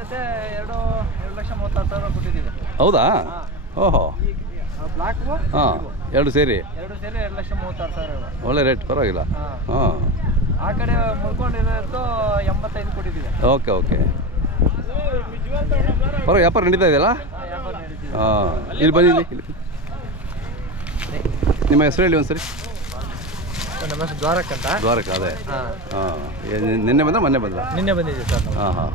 ಜೊತೆ 2,36,000 ಕೊಟ್ಟಿದ್ದೀವಿ. ಹೌದಾ? ಓಹೋ, ಬ್ಲಾಕ್ ಹಾಂ, ಎರಡು ಸೇರಿ 2,36,000. ಒಳ್ಳೆ ರೇಟ್, ಪರವಾಗಿಲ್ಲ. ಹಾಂ, ಆ ಕಡೆ ಮುಳ್ಕೊಂಡಿರೋದು 85 ಕೊಟ್ಟಿದ್ದೀವಿ. ಓಕೆ ಓಕೆ, ಪರವಾಗಿ ವ್ಯಾಪಾರ ನಡೀತಾ ಇದೆಯಲ್ಲ? ಹಾಂ, ಇಲ್ಲಿ ಬನ್ನಿ, ಇಲ್ಲಿ ನಿಮ್ಮ ಹೆಸರು ಹೇಳಿ ಒಂದ್ಸರಿ. ನಮ್ಮ ಹೆಸರು ದ್ವಾರಕ್ ಅಂತ. ದ್ವಾರಕ, ಅದೇ. ಹಾಂ, ನಿನ್ನೆ ಬಂದ ಮೊನ್ನೆ ಬಂದ? ನಿನ್ನೆ ಬಂದಿದ್ದೀವಿ ಸರ್. ಹಾಂ ಹಾಂ,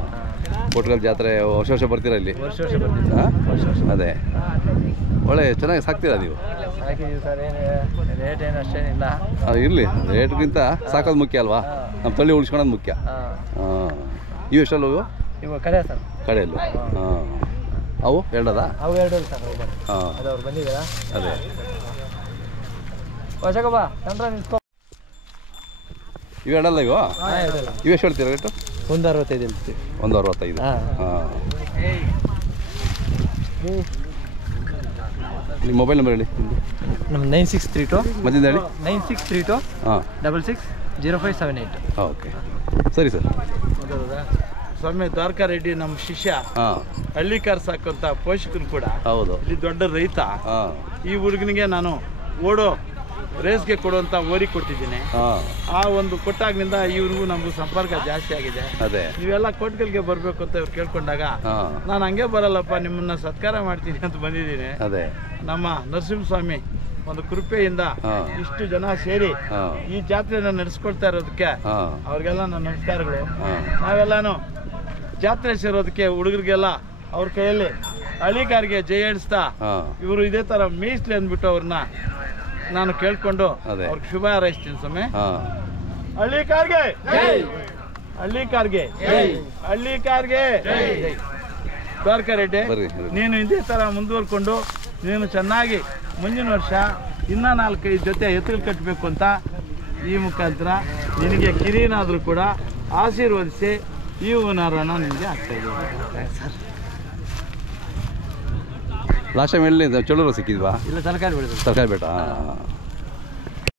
ಕೋಟ್ಗಲ್ ಜಾತ್ರೆ ವರ್ಷ ವರ್ಷ ಬರ್ತೀರಾ ಇಲ್ಲಿ? ವರ್ಷ ಬರ್ತೀವಿ. ಹಾಂ, ಅದೇ, ಒಳ್ಳೆ ಚೆನ್ನಾಗಿ ಸಾಕ್ತೀರಾ ನೀವು? ಸಾಕಿದ್ದೀವಿ ಸರ್. ಏನು ರೇಟ್ ಏನು ಅಷ್ಟೇನಿಲ್ಲ. ಅದು ಇರಲಿ, ರೇಟ್ಗಿಂತ ಸಾಕೋದು ಮುಖ್ಯ ಅಲ್ವಾ? ನಮ್ಮ ತಳ್ಳಿ ಉಳಿಸ್ಕೊಳೋದು ಮುಖ್ಯ. ಹಾಂ, ಇವು ಎಷ್ಟಲ್ಲ ಇವು ಕಡೆ ಸರ್? ಕಡೆಯಲ್ಲೂ. ಹಾಂ, ಅವು ಎರಡದ? ಅವು 2 ಸರ್. ಹಾಂ, ಅದು ಅವ್ರು ಬಂದಿದ್ದೀರಾ? ಅದೇ. ವರ್ಷಗಬ್ಬ ಚಂದ್ರ ನಿಂತ್ಕೊ. ಇವು ಎರಡಲ್ಲ ಇವು? ಇವು ಎಷ್ಟು ಹೇಳ್ತೀರಾ ರೇಟು? 165 ಹೇಳ್ತೀವಿ. 165. ಹಾಂ, ನಿಮ್ಮ ಮೊಬೈಲ್ ನಂಬರ್ ಹೇಳಿ. ನಮ್ಮ 9632 ಮಧ್ಯಿಂದ ಹೇಳಿ. 9632 ಹಾಂ 660578. ಓಕೆ, ಸರಿ ಸರ್. ಸ್ವಾಮಿ ದ್ವಾರಕಾ ರೆಡ್ಡಿ ನಮ್ಮ ಶಿಷ್ಯ. ಹಾಂ, ಹಳ್ಳಿಕಾರ್ ಸಾಕಂತ ಪೋಷಕರು ಕೂಡ. ಹೌದು. ಇಲ್ಲಿ ದೊಡ್ಡ ರೈತ. ಹಾಂ, ಈ ಹುಡುಗನಿಗೆ ನಾನು ಓಡೋ ರೇಸ್ಗೆ ಕೊಡುವಂತ ಓರಿ ಕೊಟ್ಟಿದ್ದೀನಿ. ಹಾಂ, ಆ ಒಂದು ಕೊಟ್ಟಾಗಿನಿಂದ ಇವ್ರಿಗೂ ನಮಗೂ ಸಂಪರ್ಕ ಜಾಸ್ತಿ ಆಗಿದೆ. ಅದೇ. ನೀವೆಲ್ಲ ಕೋಟ್ಗಲ್ಗೆ ಬರಬೇಕು ಅಂತ ಇವ್ರು ಕೇಳ್ಕೊಂಡಾಗ ಹಾಂ, ನಾನು ಹಂಗೆ ಬರಲ್ಲಪ್ಪ, ನಿಮ್ಮನ್ನ ಸತ್ಕಾರ ಮಾಡ್ತೀನಿ ಅಂತ ಬಂದಿದ್ದೀನಿ. ಅದೇ. ನಮ್ಮ ನರಸಿಂಹಸ್ವಾಮಿ ಒಂದು ಕೃಪೆಯಿಂದ ಇಷ್ಟು ಜನ ಸೇರಿ ಈ ಜಾತ್ರೆನ ನಡೆಸ್ಕೊಳ್ತಾ ಇರೋದಕ್ಕೆ ಅವ್ರಿಗೆಲ್ಲ ನನ್ನ ನಮಸ್ಕಾರಗಳು. ನಾವೆಲ್ಲಾನು ಜಾತ್ರೆ ಸೇರೋದಕ್ಕೆ ಹುಡುಗರಿಗೆಲ್ಲ ಅವ್ರ ಕೈಯಲ್ಲಿ ಹಳ್ಳಿಕಾರಿಗೆ ಜೈ ಹೇಳಿಸ್ತಾ ಇವರು ಇದೇ ತರ ಮೀಸ್ಲಿ ಅಂದ್ಬಿಟ್ಟು ಅವ್ರನ್ನ ನಾನು ಕೇಳ್ಕೊಂಡು ಅವ್ರಿಗೆ ಶುಭ ಹಾರೈಸ್ತೀನಿ. ಸ್ವಾಮಿ ಹಳ್ಳಿಕಾರ್ಗೆ, ಹಳ್ಳಿಕಾರ್ಗೆ, ಹಳ್ಳಿಕಾರ್ಗೆ ದ್ವಾರಕಾ ರೆಡ್ಡಿ, ನೀನು ಇದೇ ತರ ಮುಂದುವರ್ಕೊಂಡು ನೀನು ಚೆನ್ನಾಗಿ ಮುಂದಿನ ವರ್ಷ ಇನ್ನೂ 4-5 ಜೊತೆ ಎತ್ತುಗಳು ಕಟ್ಟಬೇಕು ಅಂತ ಈ ಮುಖಾಂತರ ನಿನಗೆ ಕಿರಿನಾದರೂ ಕೂಡ ಆಶೀರ್ವದಿಸಿ ಈ ಹುನಾರನ ನಿನಗೆ ಆಗ್ತಾ ಇದ್ದೀವಿ ಸರ್. ಲಾಸ್ಟ್ ಟೈಮ್ ಎಲ್ಲಿ ಚಳೂರು ಸಿಕ್ಕಿದ್ವಾ? ಇಲ್ಲ, ತರಕಾರಿ ಬೆಳೆದು. ತರಕಾರಿ ಬೇಟ.